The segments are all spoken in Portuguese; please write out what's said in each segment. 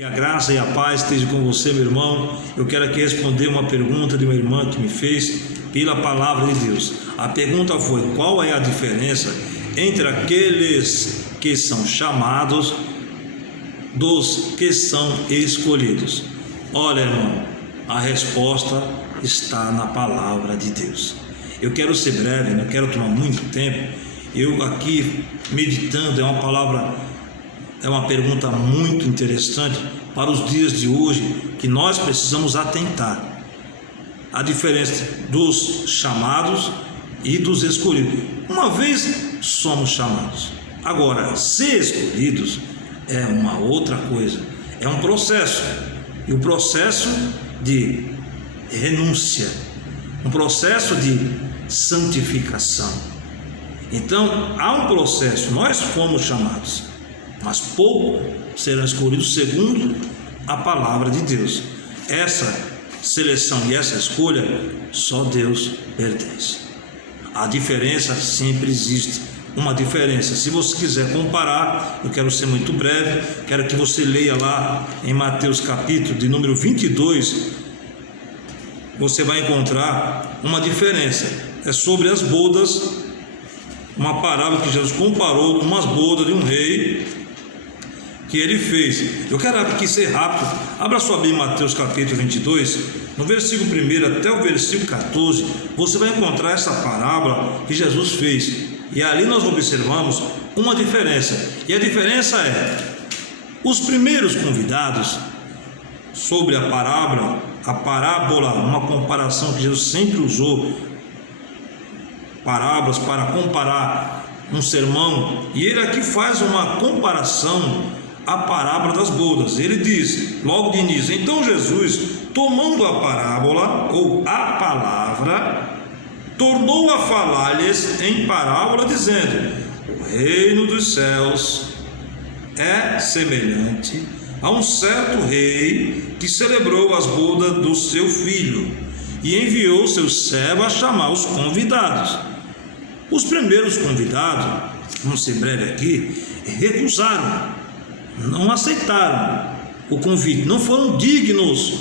Que a graça e a paz estejam com você, meu irmão. Eu quero aqui responder uma pergunta de uma irmã que me fez pela palavra de Deus. A pergunta foi: qual é a diferença entre aqueles que são chamados dos que são escolhidos? Olha, irmão, a resposta está na palavra de Deus. Eu quero ser breve, não quero tomar muito tempo. Eu aqui meditando, é uma pergunta muito interessante para os dias de hoje, que nós precisamos atentar. A diferença dos chamados e dos escolhidos. Uma vez somos chamados, agora ser escolhidos é uma outra coisa, é um processo, e o processo de renúncia, um processo de santificação. Então há um processo. Nós fomos chamados, mas pouco serão escolhidos segundo a palavra de Deus. Essa seleção e essa escolha só Deus pertence. A diferença sempre existe, uma diferença. Se você quiser comparar, eu quero ser muito breve, quero que você leia lá em Mateus capítulo de número 22, você vai encontrar uma diferença. É sobre as bodas, uma parábola que Jesus comparou umas bodas de um rei que ele fez. Eu quero aqui ser rápido. Abra sua Bíblia em Mateus capítulo 22, no versículo 1 até o versículo 14, você vai encontrar essa parábola que Jesus fez. E ali nós observamos uma diferença. E a diferença é: os primeiros convidados, sobre a parábola, uma comparação que Jesus sempre usou, parábolas para comparar um sermão, e ele aqui faz uma comparação à parábola das bodas. Ele diz, logo de início: então Jesus, tomando a parábola ou a palavra, tornou a falar-lhes em parábola, dizendo: o reino dos céus é semelhante a um certo rei que celebrou as bodas do seu filho e enviou seus servos a chamar os convidados. Os primeiros convidados, vamos ser breve aqui, recusaram, não aceitaram o convite, não foram dignos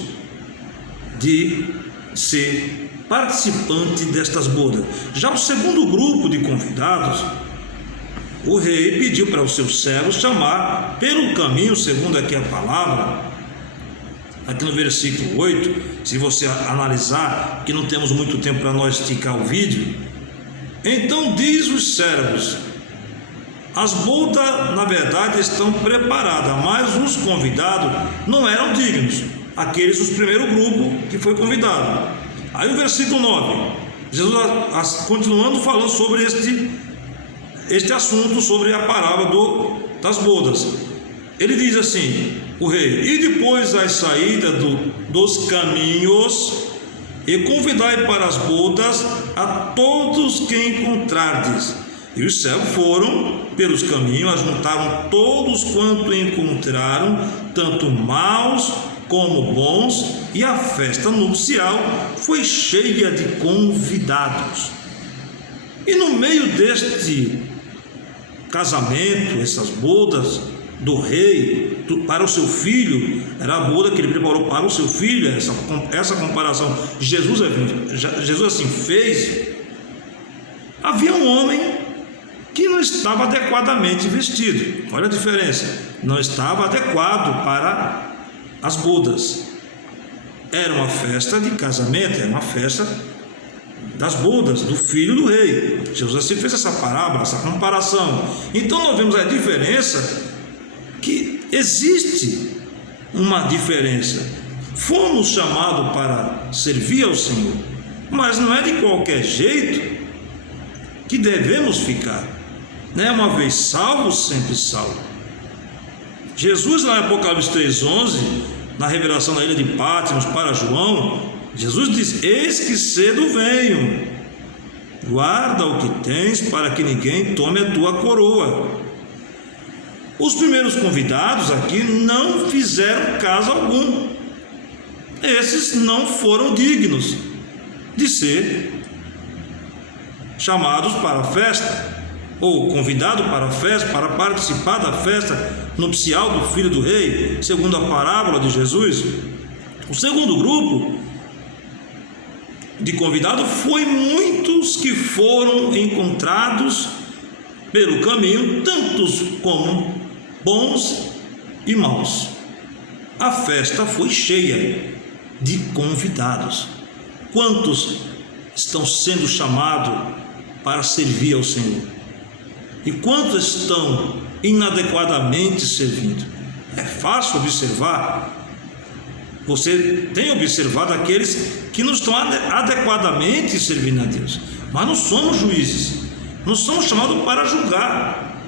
de ser participante destas bodas. Já o segundo grupo de convidados, o rei pediu para os seus servos chamar pelo caminho, segundo aqui a palavra, aqui no versículo 8, se você analisar, que não temos muito tempo para nós esticar o vídeo. Então diz os servos: as bodas na verdade estão preparadas, mas os convidados não eram dignos, aqueles, os primeiro grupo que foi convidado. Aí o versículo 9, Jesus continuando falando sobre este assunto, sobre a parábola das bodas. Ele diz assim, o rei: e depois da saída dos caminhos, e convidai para as bodas a todos que encontrardes. E os servos foram pelos caminhos, ajuntaram todos quanto encontraram, tanto maus como bons, e a festa nupcial foi cheia de convidados. E no meio deste casamento, essas bodas do rei para o seu filho, era a boda que ele preparou para o seu filho. Essa comparação Jesus assim fez. Havia um homem que não estava adequadamente vestido. Olha a diferença, não estava adequado para as bodas. Era uma festa de casamento, era uma festa das bodas do filho do rei. Jesus assim fez essa parábola, essa comparação. Então nós vemos a diferença, que existe uma diferença. Fomos chamados para servir ao Senhor, mas não é de qualquer jeito que devemos ficar, né? Uma vez salvo, sempre salvo. Jesus, lá em Apocalipse 3:11, na revelação da ilha de Patmos para João, Jesus diz: eis que cedo venho, guarda o que tens, para que ninguém tome a tua coroa. Os primeiros convidados aqui não fizeram caso algum. Esses não foram dignos de ser chamados para a festa. ou convidado para a festa, para participar da festa nupcial do filho do rei, segundo a parábola de Jesus. O segundo grupo de convidados foi muitos que foram encontrados pelo caminho, tantos como bons e maus. A festa foi cheia de convidados. Quantos estão sendo chamados para servir ao Senhor? E quantos estão inadequadamente servindo? É fácil observar. Você tem observado aqueles que não estão adequadamente servindo a Deus. Mas não somos juízes, não somos chamados para julgar.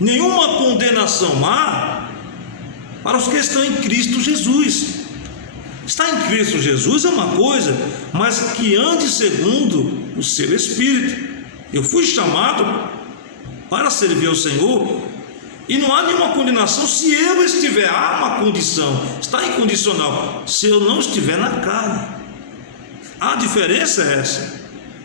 Nenhuma condenação há para os que estão em Cristo Jesus. Estar em Cristo Jesus é uma coisa, mas que ande segundo o seu Espírito. Eu fui chamado para servir ao Senhor, e não há nenhuma condenação se eu estiver. Há uma condição, está incondicional, se eu não estiver na carne. A diferença é essa.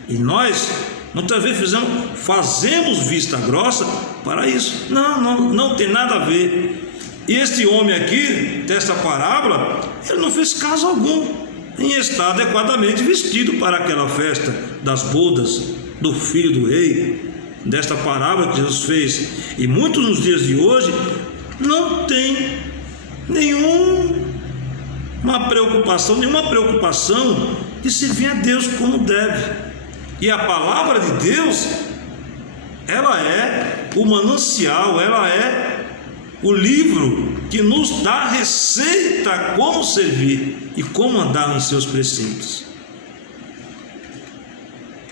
E nós muitas vezes fazemos vista grossa para isso. Não tem nada a ver. E este homem aqui, desta parábola, ele não fez caso algum em estar adequadamente vestido para aquela festa das bodas do filho do rei. Desta parábola que Jesus fez. E muitos nos dias de hoje não tem nenhuma preocupação de servir a Deus como deve. E a palavra de Deus, ela é o manancial, ela é o livro que nos dá a receita como servir e como andar em seus preceitos.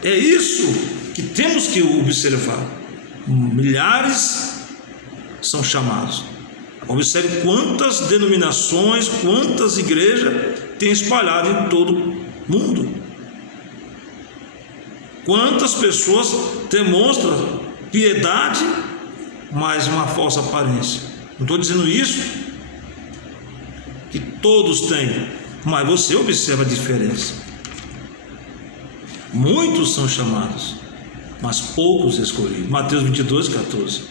É isso que temos que observar. Milhares são chamados. Observe quantas denominações, quantas igrejas tem espalhado em todo o mundo. Quantas pessoas demonstram piedade, mas uma falsa aparência. Não estou dizendo isso que todos têm, mas você observa a diferença. Muitos são chamados, mas poucos escolhidos. Mateus 22, 14.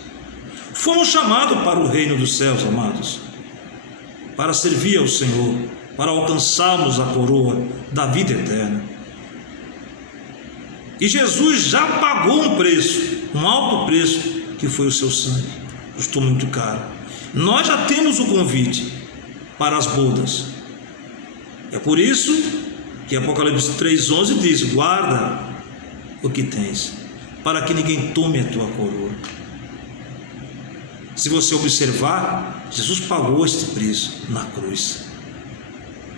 Fomos chamados para o reino dos céus, amados, para servir ao Senhor, para alcançarmos a coroa da vida eterna. E Jesus já pagou um preço, um alto preço, que foi o seu sangue. Custou muito caro. Nós já temos o convite para as bodas. É por isso que Apocalipse 3,11 diz: guarda o que tens, para que ninguém tome a tua coroa. Se você observar, Jesus pagou este preço na cruz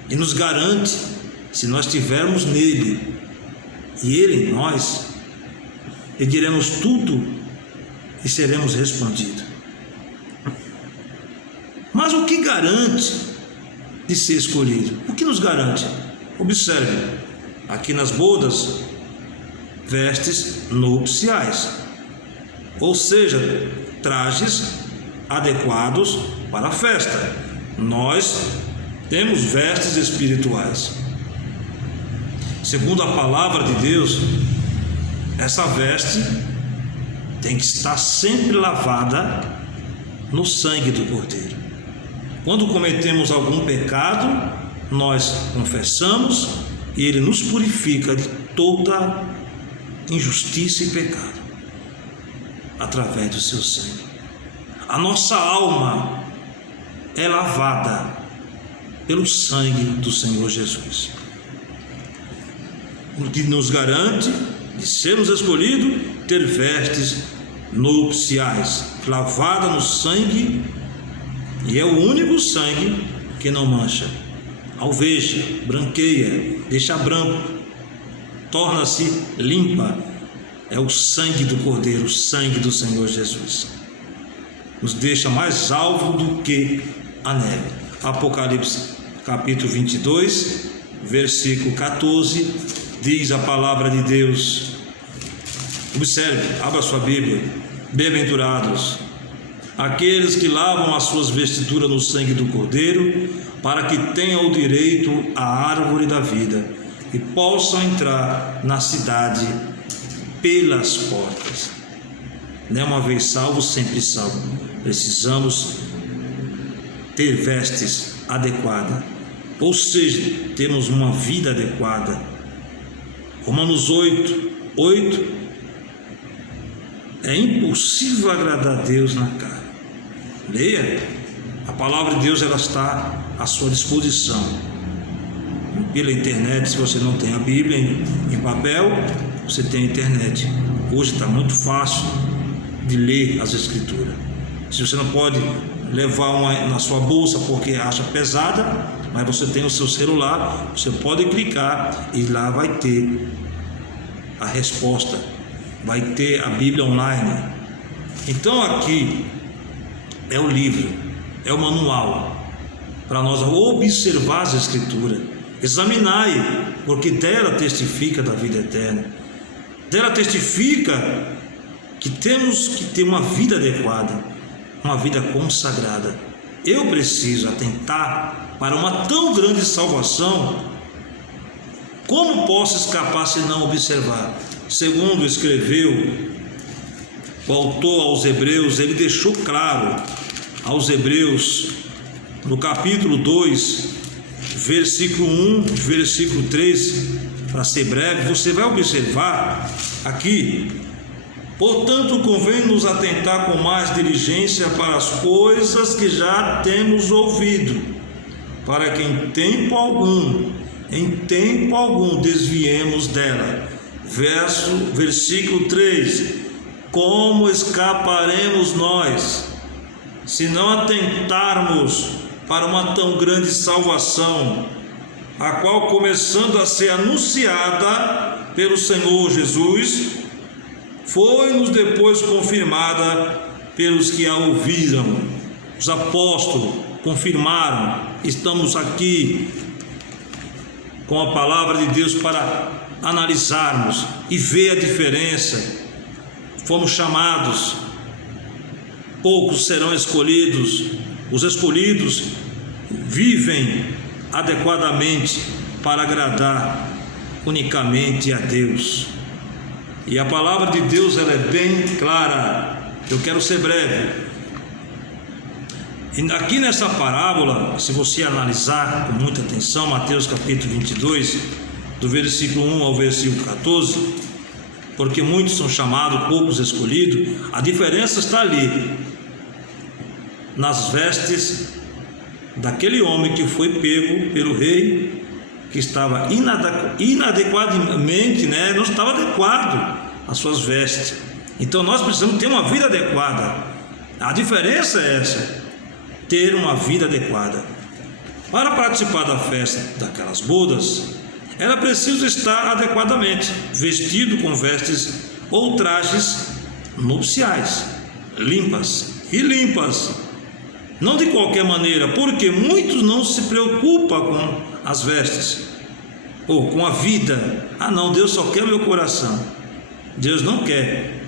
e nos garante, se nós estivermos nele e ele em nós, pediremos tudo e seremos respondidos. Mas o que garante de ser escolhido? O que nos garante? Observe, aqui nas bodas, vestes nupciais, ou seja, trajes adequados para a festa. Nós temos vestes espirituais. Segundo a palavra de Deus, essa veste tem que estar sempre lavada no sangue do Cordeiro. Quando cometemos algum pecado, nós confessamos e ele nos purifica de toda injustiça e pecado através do seu sangue. A nossa alma é lavada pelo sangue do Senhor Jesus, o que nos garante de sermos escolhidos, ter vestes nupciais, lavada no sangue, e é o único sangue que não mancha, alveja, branqueia, deixa branco, torna-se limpa. É o sangue do Cordeiro, o sangue do Senhor Jesus, nos deixa mais alvo do que a neve. Apocalipse capítulo 22, versículo 14, diz a palavra de Deus. Observe, abra sua Bíblia. Bem-aventurados aqueles que lavam as suas vestiduras no sangue do Cordeiro, para que tenham o direito à árvore da vida e possam entrar na cidade pelas portas. Não é uma vez salvo, sempre salvo. Precisamos ter vestes adequadas, ou seja, temos uma vida adequada. Romanos 8, é impossível agradar a Deus na carne. Leia, a palavra de Deus ela está à sua disposição pela internet. Se você não tem a Bíblia em papel, você tem a internet. Hoje está muito fácil de ler as Escrituras. Se você não pode levar uma na sua bolsa porque acha pesada, mas você tem o seu celular, você pode clicar e lá vai ter a resposta, vai ter a Bíblia online. Então aqui é o livro, é o manual para nós observar as Escrituras, examinar, porque dela testifica da vida eterna, dela testifica que temos que ter uma vida adequada, uma vida consagrada. Eu preciso atentar para uma tão grande salvação. Como posso escapar se não observar? Segundo escreveu o autor aos Hebreus, ele deixou claro aos Hebreus, no capítulo 2, versículo 1, versículo 3, para ser breve, você vai observar aqui: portanto, convém nos atentar com mais diligência para as coisas que já temos ouvido, para que em tempo algum desviemos dela. Versículo 3: como escaparemos nós, se não atentarmos para uma tão grande salvação, a qual, começando a ser anunciada pelo Senhor Jesus, foi-nos depois confirmada pelos que a ouviram. Os apóstolos confirmaram. Estamos aqui com a palavra de Deus para analisarmos e ver a diferença. Fomos chamados, poucos serão escolhidos. Os escolhidos vivem adequadamente para agradar unicamente a Deus. E a palavra de Deus ela é bem clara. Eu quero ser breve. E aqui nessa parábola, se você analisar com muita atenção, Mateus capítulo 22, do versículo 1 ao versículo 14, porque muitos são chamados, poucos escolhidos, a diferença está ali, nas vestes daquele homem que foi pego pelo rei, que estava inadequadamente, não estava adequado às suas vestes. Então nós precisamos ter uma vida adequada. A diferença é essa: ter uma vida adequada. Para participar da festa daquelas bodas, era preciso estar adequadamente vestido com vestes ou trajes nupciais, limpas, não de qualquer maneira, porque muitos não se preocupam com as vestes ou com a vida. Não, Deus só quer o meu coração. Deus não quer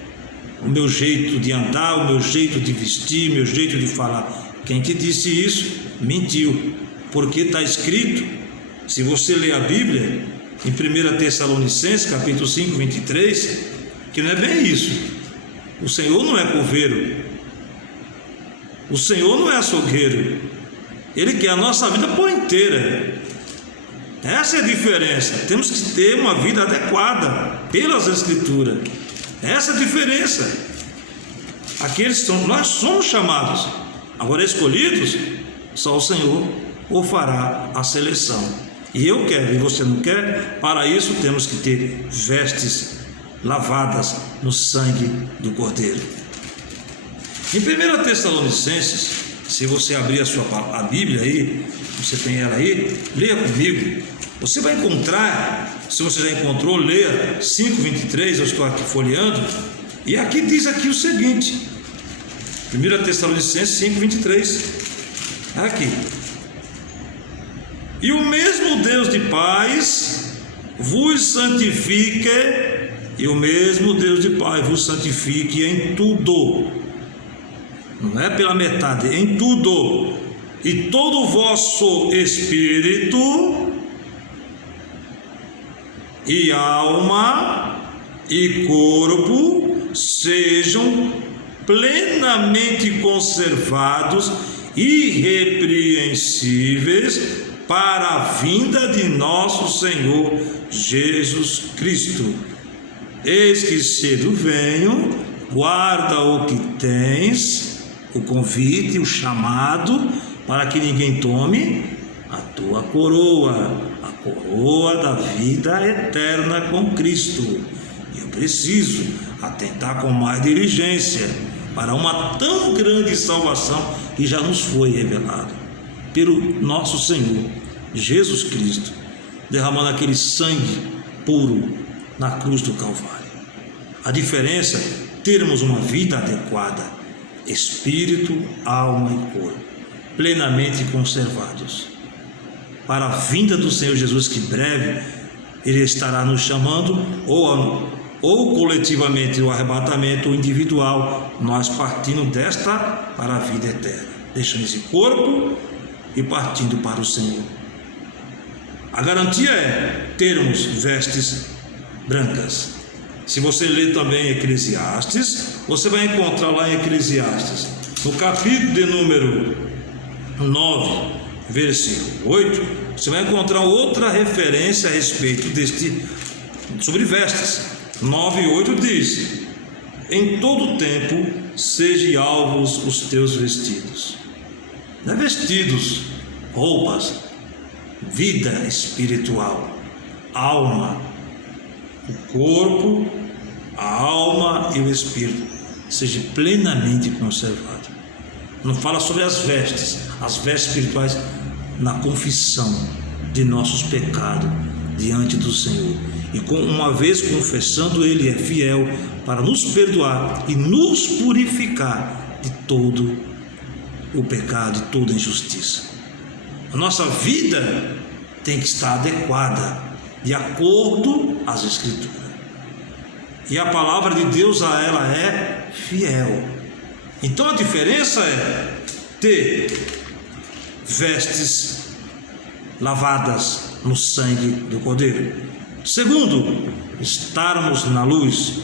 o meu jeito de andar, o meu jeito de vestir, meu jeito de falar. Quem te disse isso mentiu, porque está escrito, se você ler a Bíblia, em 1 Tessalonicenses capítulo 5, 23, que não é bem isso. O Senhor não é coveiro, o Senhor não é açougueiro. Ele quer a nossa vida por inteira. Essa é a diferença. Temos que ter uma vida adequada pelas Escrituras. Essa é a diferença. Nós somos chamados. Agora, escolhidos, só o Senhor o fará a seleção. E eu quero, e você não quer? Para isso temos que ter vestes lavadas no sangue do Cordeiro. Em 1 Tessalonicenses, se você abrir a Bíblia aí, você tem ela aí, leia comigo. Você vai encontrar, se você já encontrou, leia 5:23, eu estou aqui folheando, e aqui diz aqui o seguinte, 1 Tessalonicenses 5:23, aqui: e o mesmo Deus de paz vos santifique, em tudo, não é pela metade, em tudo, e todo o vosso espírito e alma e corpo sejam plenamente conservados, irrepreensíveis, para a vinda de nosso Senhor Jesus Cristo. Eis que cedo venho, guarda o que tens, o convite, o chamado, para que ninguém tome a tua coroa, a coroa da vida eterna com Cristo. Eu preciso atentar com mais diligência para uma tão grande salvação que já nos foi revelada pelo nosso Senhor Jesus Cristo, derramando aquele sangue puro na cruz do Calvário. A diferença é termos uma vida adequada, espírito, alma e corpo, plenamente conservados, para a vinda do Senhor Jesus, que breve Ele estará nos chamando, ou coletivamente o arrebatamento, ou individual, nós partindo desta para a vida eterna, deixando esse corpo e partindo para o Senhor. A garantia é termos vestes brancas. Se você ler também Eclesiastes, você vai encontrar lá em Eclesiastes, no capítulo de número 9, versículo 8, você vai encontrar outra referência a respeito sobre vestes. 9:8 diz: em todo tempo sejam alvos os teus vestidos. Não é vestidos, roupas, vida espiritual, alma, o corpo, a alma e o espírito seja plenamente conservado. Não fala sobre as vestes espirituais, na confissão de nossos pecados diante do Senhor, e uma vez confessando, Ele é fiel para nos perdoar e nos purificar de todo o pecado e toda injustiça. A nossa vida tem que estar adequada, de acordo às Escrituras, e a palavra de Deus, ela é fiel. Então a diferença é ter vestes lavadas no sangue do Cordeiro. Segundo, estarmos na luz,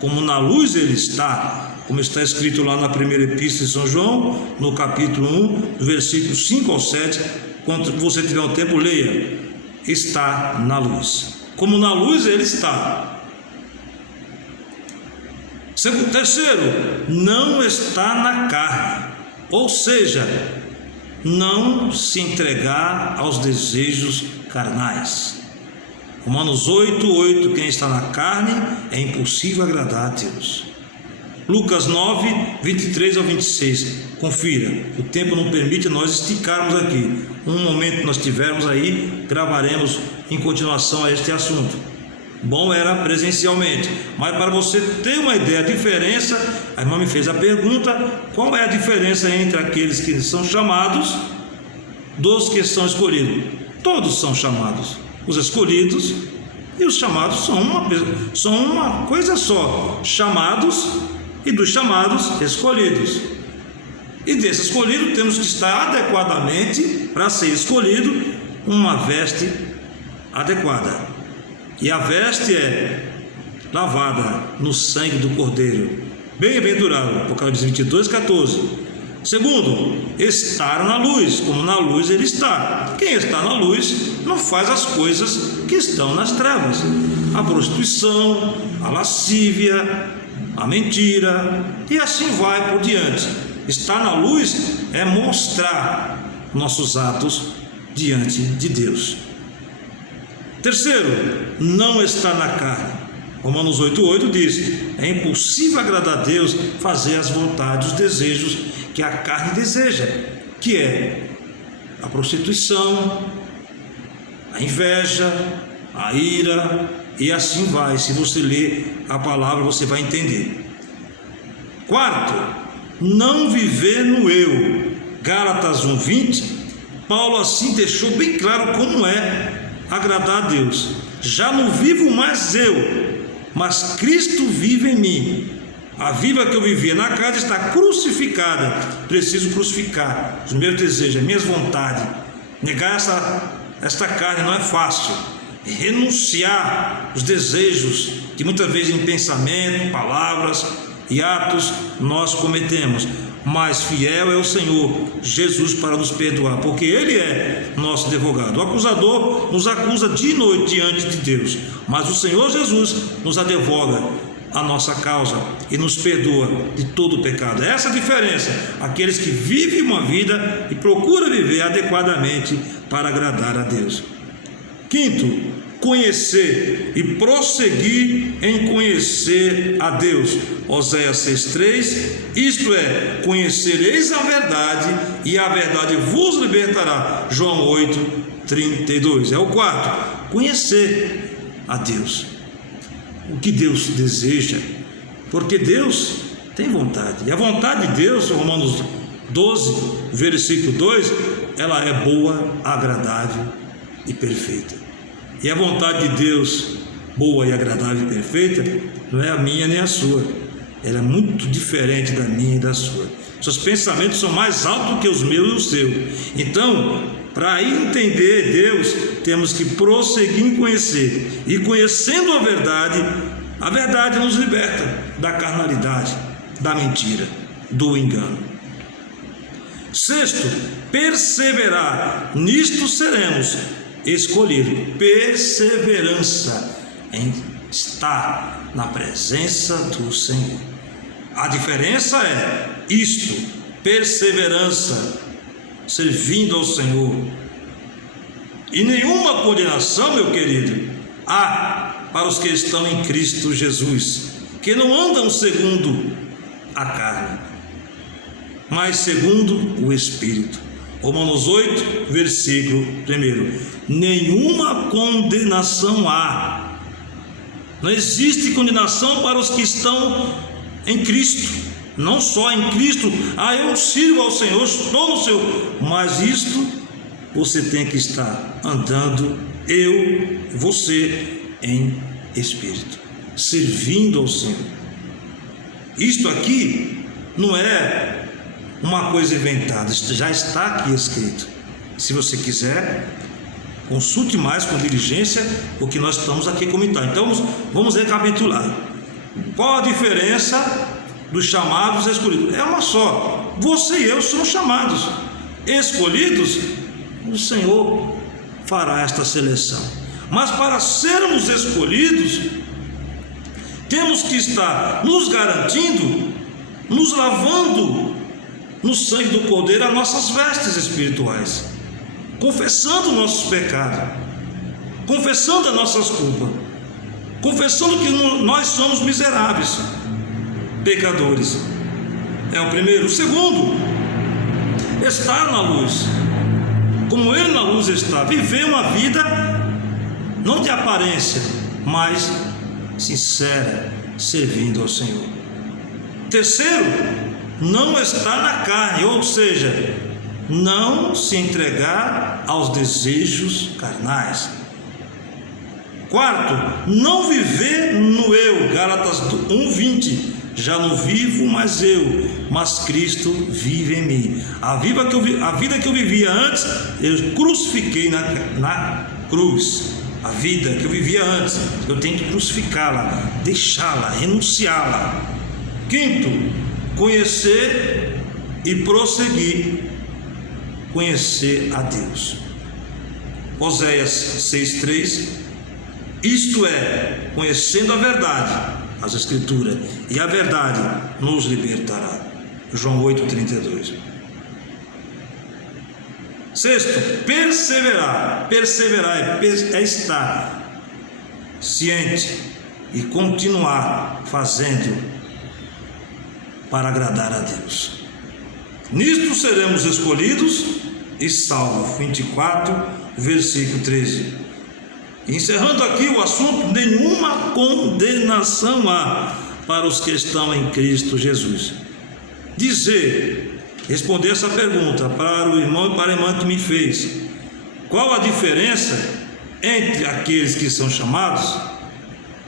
como na luz Ele está, como está escrito lá na primeira epístola de São João, no capítulo 1, do versículo 5 ao 7, quando você tiver um tempo, leia. Está na luz, como na luz Ele está. Terceiro, não está na carne, ou seja, não se entregar aos desejos carnais. Romanos 8:8, quem está na carne é impossível agradar a Deus. Lucas 9:23 ao 26, confira, o tempo não permite nós esticarmos aqui. Um momento que nós tivermos aí, gravaremos em continuação a este assunto. Bom era presencialmente, mas para você ter uma ideia, a diferença, a irmã me fez a pergunta: qual é a diferença entre aqueles que são chamados dos que são escolhidos? Todos são chamados, os escolhidos e os chamados são uma coisa só, chamados e dos chamados escolhidos. E desse escolhido temos que estar adequadamente, para ser escolhido, uma veste adequada. E a veste é lavada no sangue do Cordeiro. Bem-aventurado, Apocalipse 22:14. Segundo, estar na luz, como na luz Ele está. Quem está na luz não faz as coisas que estão nas trevas: a prostituição, a lascívia, a mentira, e assim vai por diante. Estar na luz é mostrar nossos atos diante de Deus. Terceiro, não está na carne. Romanos 8:8 diz: é impossível agradar a Deus, fazer as vontades, os desejos que a carne deseja, que é a prostituição, a inveja, a ira, e assim vai. Se você ler a palavra, você vai entender. Quarto, não viver no eu. Gálatas 1:20, Paulo assim deixou bem claro como é agradar a Deus. Já não vivo mais eu, mas Cristo vive em mim. A vida que eu vivia na carne está crucificada. Preciso crucificar os meus desejos, as minhas vontades. Negar esta carne não é fácil. Renunciar os desejos que muitas vezes em pensamento, palavras e atos nós cometemos, mas fiel é o Senhor Jesus para nos perdoar, porque Ele é nosso advogado. O acusador nos acusa de noite diante de Deus, mas o Senhor Jesus nos advoga a nossa causa e nos perdoa de todo o pecado. Essa é a diferença, aqueles que vivem uma vida e procuram viver adequadamente para agradar a Deus. Quinto, conhecer e prosseguir em conhecer a Deus. Oséias 6,3, isto é, conhecereis a verdade e a verdade vos libertará. João 8,32. É o quarto, conhecer a Deus. O que Deus deseja, porque Deus tem vontade, e a vontade de Deus, Romanos 12, versículo 2, ela é boa, agradável e perfeita. E a vontade de Deus, boa e agradável e perfeita, não é a minha nem a sua, ela é muito diferente da minha e da sua. Seus pensamentos são mais altos que os meus e os seus. Então, para entender Deus, temos que prosseguir em conhecer, e conhecendo a verdade nos liberta da carnalidade, da mentira, do engano. Sexto, perseverar, nisto seremos escolhidos. Perseverança em estar na presença do Senhor. A diferença é isto, perseverança, servindo ao Senhor. E nenhuma condenação, meu querido, há para os que estão em Cristo Jesus, que não andam segundo a carne, mas segundo o Espírito. Romanos 8, versículo 1. Nenhuma condenação há. Não existe condenação para os que estão em Cristo. Não só em Cristo, eu sirvo ao Senhor, estou no Senhor, mas isto você tem que estar andando, você em Espírito, servindo ao Senhor. Isto aqui não é uma coisa inventada, isto já está aqui escrito. Se você quiser, consulte mais com diligência o que nós estamos aqui comentando. Então vamos recapitular. Qual a diferença dos chamados e escolhidos? É uma só. Você e eu somos chamados. Escolhidos, o Senhor fará esta seleção. Mas para sermos escolhidos, temos que estar nos garantindo, nos lavando no sangue do Cordeiro as nossas vestes espirituais, confessando nossos pecados, confessando as nossas culpas, confessando que nós somos miseráveis, pecadores. É o primeiro. O segundo, estar na luz, como Ele na luz está, viver uma vida não de aparência, mas sincera, servindo ao Senhor. Terceiro, não estar na carne, ou seja, não se entregar aos desejos carnais. Quarto, não viver no eu, Gálatas 1:20, já não vivo mais eu, mas Cristo vive em mim. A vida que eu vivia antes, eu crucifiquei na cruz. A vida que eu vivia antes, eu tenho que crucificá-la, deixá-la, renunciá-la. Quinto, conhecer e prosseguir, conhecer a Deus. Oséias 6:3, isto é, conhecendo a verdade, as Escrituras, e a verdade nos libertará. João 8:32. Sexto, perseverar. Perseverar é estar ciente e continuar fazendo para agradar a Deus. Nisto seremos escolhidos e salvos. 24, versículo 13. Encerrando aqui o assunto, nenhuma condenação há para os que estão em Cristo Jesus. Responder essa pergunta para o irmão e para a irmã que me fez: qual a diferença entre aqueles que são chamados?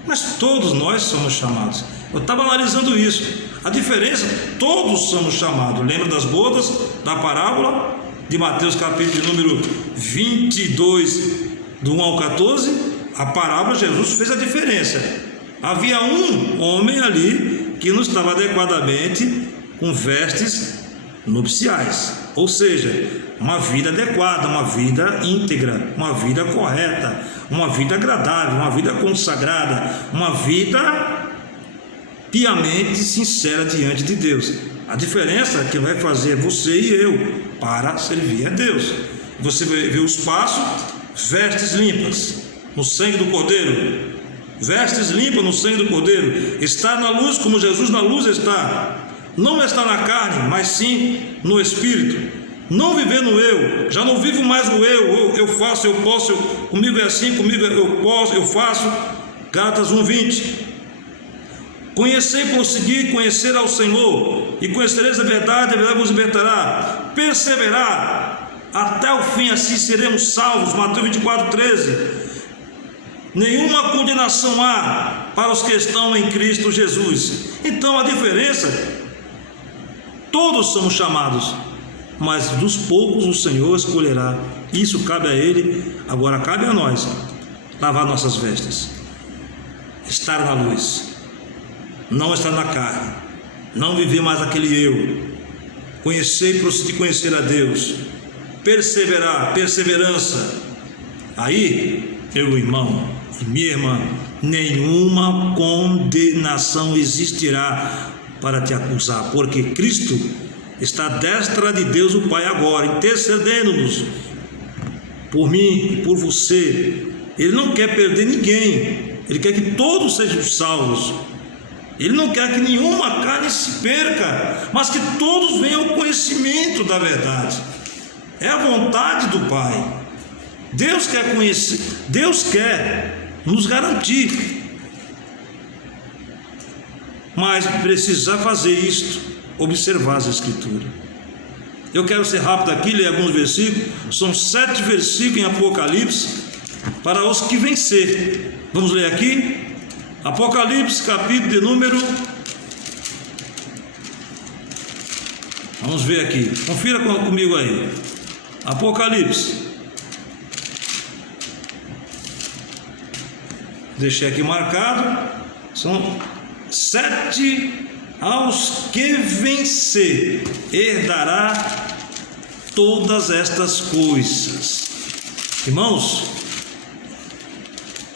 Mas todos nós somos chamados. Eu estava analisando isso. A diferença, todos somos chamados. Lembra das bodas, da parábola de Mateus capítulo número 22, do 1 ao 14? A parábola, Jesus fez a diferença. Havia um homem ali que não estava adequadamente com vestes nupciais, ou seja, uma vida adequada, uma vida íntegra, uma vida correta, uma vida agradável, uma vida consagrada, uma vida piamente sincera diante de Deus. A diferença é que vai fazer você e eu para servir a Deus. Você vai ver os passos: vestes limpas no sangue do Cordeiro, vestes limpas no sangue do Cordeiro, estar na luz como Jesus na luz está, não está na carne, mas sim no Espírito, não viver no eu, já não vivo mais o eu faço, eu posso, comigo é assim, comigo eu posso, eu faço. Gálatas 1:20. Conhecei, prosseguir, conhecer ao Senhor, e conhecereis a verdade vos libertará. Perseverar até o fim, assim seremos salvos. Mateus 24:13. Nenhuma condenação há para os que estão em Cristo Jesus. Então a diferença, todos somos chamados, mas dos poucos o Senhor escolherá. Isso cabe a Ele. Agora cabe a nós lavar nossas vestes, estar na luz, não estar na carne, não viver mais aquele eu, conhecer e prosseguir conhecer a Deus, perseverar, perseverança. Aí, meu irmão e minha irmã, nenhuma condenação existirá para te acusar, porque Cristo está à destra de Deus o Pai agora, intercedendo-nos por mim e por você. Ele não quer perder ninguém, Ele quer que todos sejam salvos. Ele não quer que nenhuma carne se perca, mas que todos venham ao conhecimento da verdade. É a vontade do Pai. Deus quer conhecer, Deus quer nos garantir, mas precisa fazer isto, observar as Escrituras. Eu quero ser rápido aqui, ler alguns versículos. São 7 versículos em Apocalipse para os que vencer. Vamos ler aqui Apocalipse, capítulo de número, vamos ver aqui, confira comigo aí. Apocalipse, deixei aqui marcado, são 7. Aos que vencer herdará todas estas coisas. Irmãos,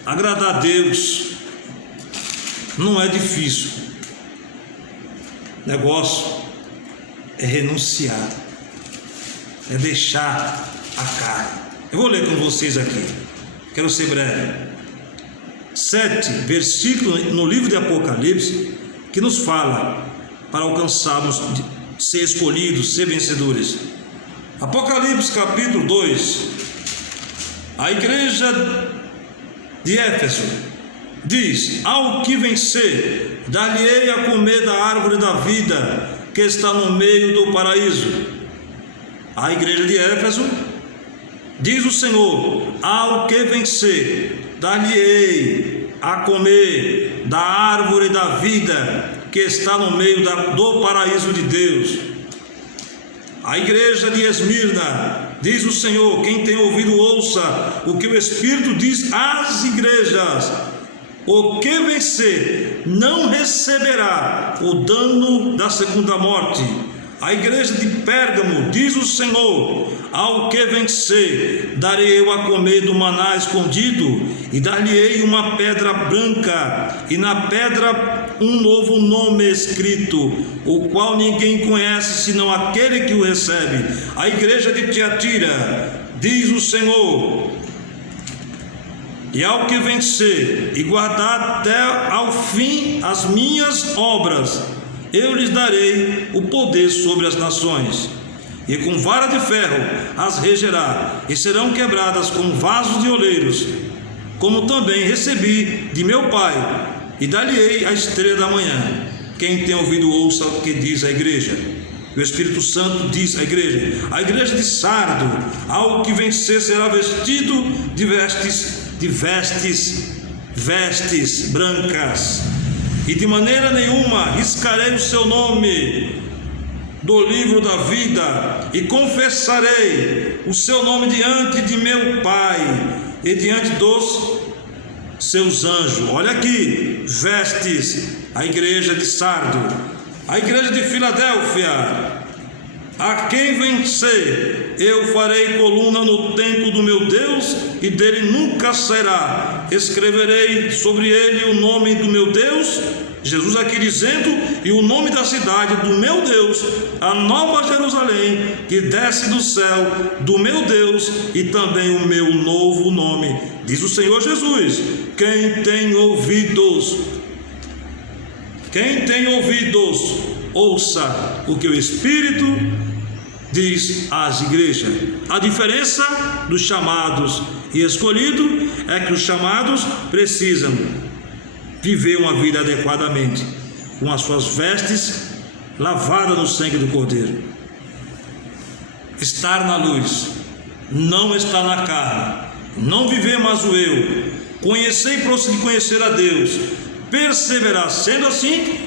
agradar a Deus não é difícil. O negócio é renunciar, é deixar a carne. Eu vou ler com vocês aqui, quero ser breve. 7 versículos no livro de Apocalipse, que nos fala para alcançarmos, ser escolhidos, ser vencedores. Apocalipse capítulo 2. A igreja de Éfeso diz: ao que vencer, dar-lhe-ei a comer da árvore da vida que está no meio do paraíso. A igreja de Éfeso diz o Senhor: ao que vencer, dar-lhe-ei a comer da árvore da vida que está no meio do paraíso de Deus. A igreja de Esmirna diz o Senhor: quem tem ouvido ouça o que o Espírito diz às igrejas. O que vencer não receberá o dano da segunda morte. A igreja de Pérgamo diz o Senhor: ao que vencer, darei eu a comer do maná escondido, e dar-lhe-ei uma pedra branca, e na pedra um novo nome escrito, o qual ninguém conhece senão aquele que o recebe. A igreja de Tiatira diz o Senhor: e ao que vencer e guardar até ao fim as minhas obras, eu lhes darei o poder sobre as nações, e com vara de ferro as regerá, e serão quebradas como vasos de oleiros, como também recebi de meu Pai, e dar-lhe-ei a estrela da manhã. Quem tem ouvido ouça o que diz a igreja. O Espírito Santo diz à igreja. A igreja de Sardo: ao que vencer será vestido de vestes brancas, e de maneira nenhuma riscarei o seu nome do livro da vida, e confessarei o seu nome diante de meu Pai e diante dos seus anjos. Olha aqui, vestes a igreja de Sardo, a igreja de Filadélfia. A quem vencer, eu farei coluna no templo do meu Deus, e dele nunca sairá. Escreverei sobre ele o nome do meu Deus, Jesus aqui dizendo, e o nome da cidade do meu Deus, a nova Jerusalém, que desce do céu, do meu Deus, e também o meu novo nome, diz o Senhor Jesus. Quem tem ouvidos, ouça o que o Espírito diz às igrejas. A diferença dos chamados e escolhidos é que os chamados precisam viver uma vida adequadamente, com as suas vestes lavadas no sangue do Cordeiro. Estar na luz, não estar na carne, não viver mais o eu, conhecer e prosseguir conhecer a Deus, perseverar. Sendo assim,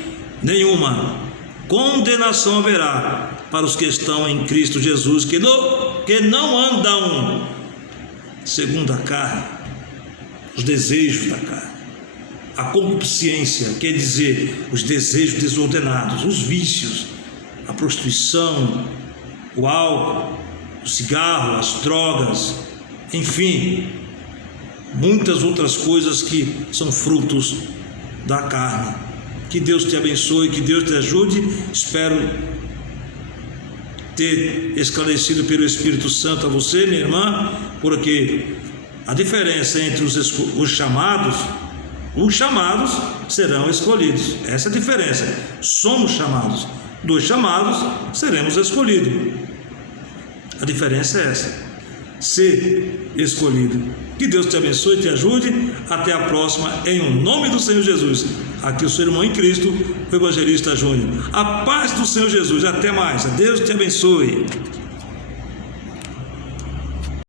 nenhuma condenação haverá para os que estão em Cristo Jesus, que não andam segundo a carne, os desejos da carne, a concupiscência, quer dizer, os desejos desordenados, os vícios, a prostituição, o álcool, o cigarro, as drogas, enfim, muitas outras coisas que são frutos da carne. Que Deus te abençoe, que Deus te ajude. Espero ter esclarecido pelo Espírito Santo a você, minha irmã, porque a diferença entre os chamados serão escolhidos. Essa é a diferença. Somos chamados, dos chamados seremos escolhidos. A diferença é essa: ser escolhido. Que Deus te abençoe e te ajude. Até a próxima, em nome do Senhor Jesus. Aqui o seu irmão em Cristo, o evangelista Júnior. A paz do Senhor Jesus. Até mais. Deus te abençoe.